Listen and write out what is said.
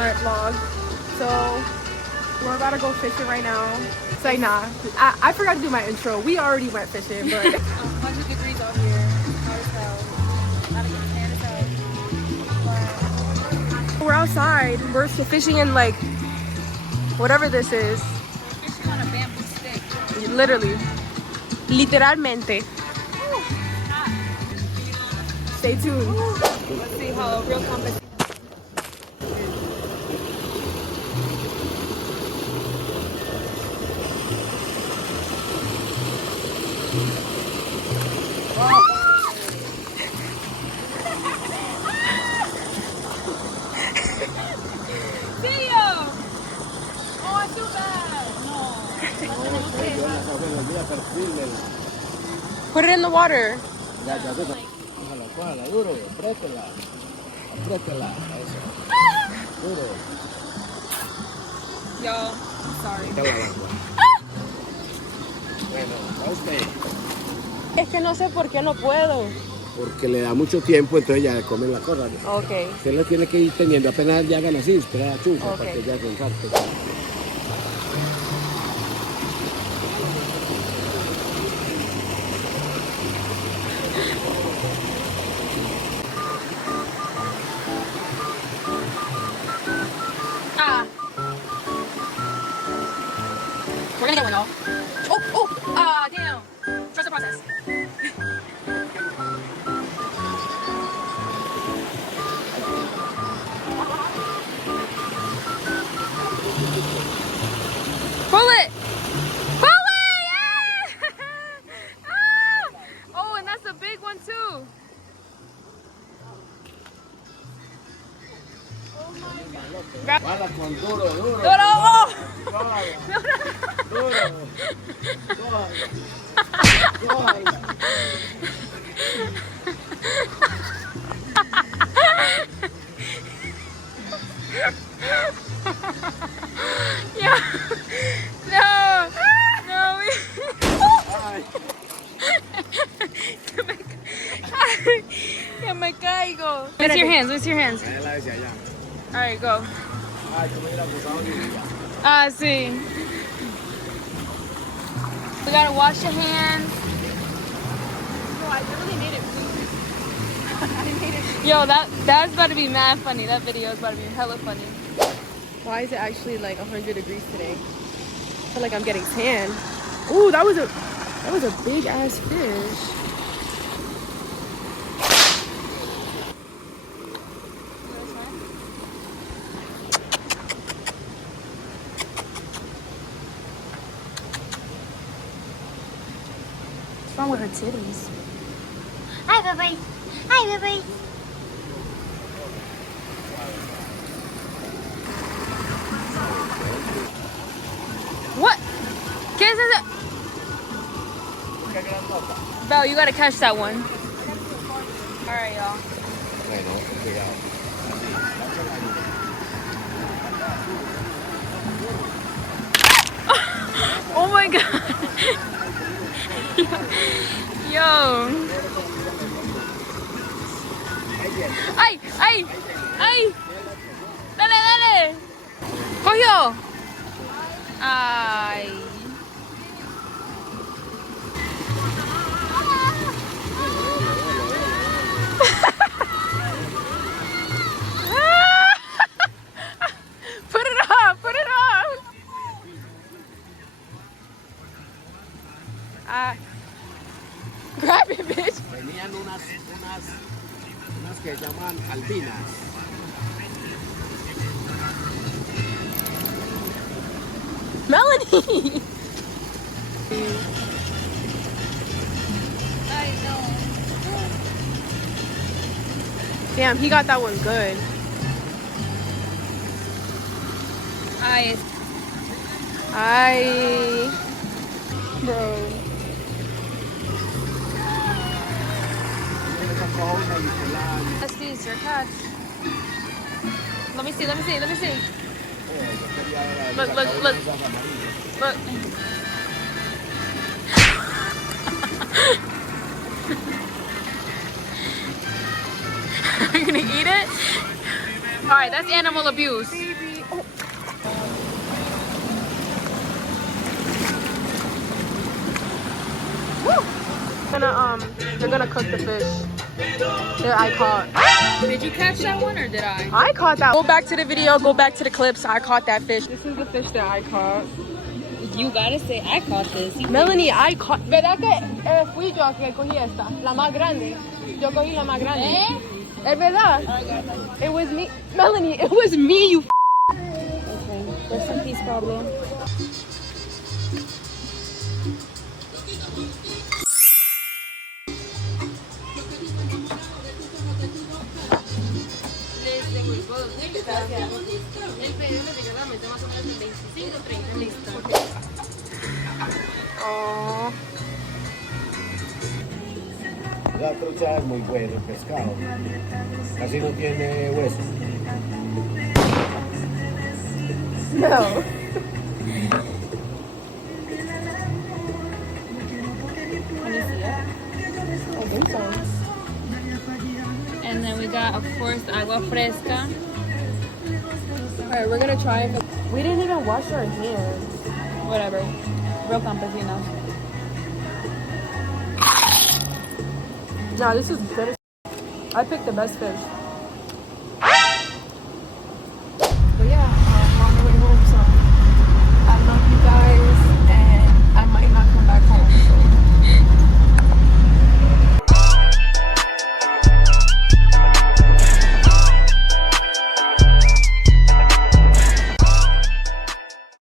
Alright, vlog. So we're about to go fishing right now. It's like, nah, I forgot to do my intro. We already went fishing, but 100 degrees out here. Hot as hell. Not even tan as hell. But we're outside. We're fishing in like whatever this is. We're fishing on a bamboo stick. Literally. Literalmente. Stay tuned. Let's see how real competition. Put it in the water. Yo, I'm sorry. Es que no sé por qué no puedo. Porque le da mucho tiempo, entonces ya comen la cosa. Ok. Usted lo tiene que ir teniendo, apenas ya hagan así, espera la chufa para que ya se ensarte. We're gonna get one though. Damn. Trust the process. Pull it! Pull it! Yeah! Oh, and that's a big one too. Oh my God. Guarda con duro, duro. Duro! Oh. Duro. Yeah. No. Que me caigo. Where's your hands? All right, go. Sí. We gotta wash your hands. No, I literally made it blue. I made it blue. Yo, that's about to be mad funny. That video is about to be hella funny. Why is it actually like 100 degrees today? I feel like I'm getting tan. Ooh, that was a big ass fish. What's wrong with her titties? Hi, baby. Hi, baby. What? ¿Qué es eso? Belle, you gotta catch that one. Alright, y'all. Oh my God. Yo. ¡Ay! ¡Ay! ¡Ay! ¡Dale, dale! ¡Cogió! ¡Ay! Put it up! Put it up! Grab it, bitch! Venían unas que llaman albinas. Melanie! I know. Damn, he got that one good. Bro. Let's see, it's your catch. Let me see. Look. Are you gonna eat it? Alright, that's animal abuse. They're gonna cook the fish that I caught. Did you catch that one or did I? I caught that. Go back to the video, go back to the clips. I caught that fish. This is the fish that I caught. You gotta say I caught this. Melanie, I caught. ¿Verdad que fui yo que cogí esta? La más grande. Yo cogí la más grande. Es verdad. It was me. Melanie, it was me, you Okay. Rest in peace, Pablo. Oh. La trucha es muy buena, el pescado. Casi no tiene huesos. No. I think so. And then we got, of course, agua fresca. Alright, we're gonna try it. We didn't even wash our hands. Whatever. Real campesinos. Nah, this is good as I picked the best fish.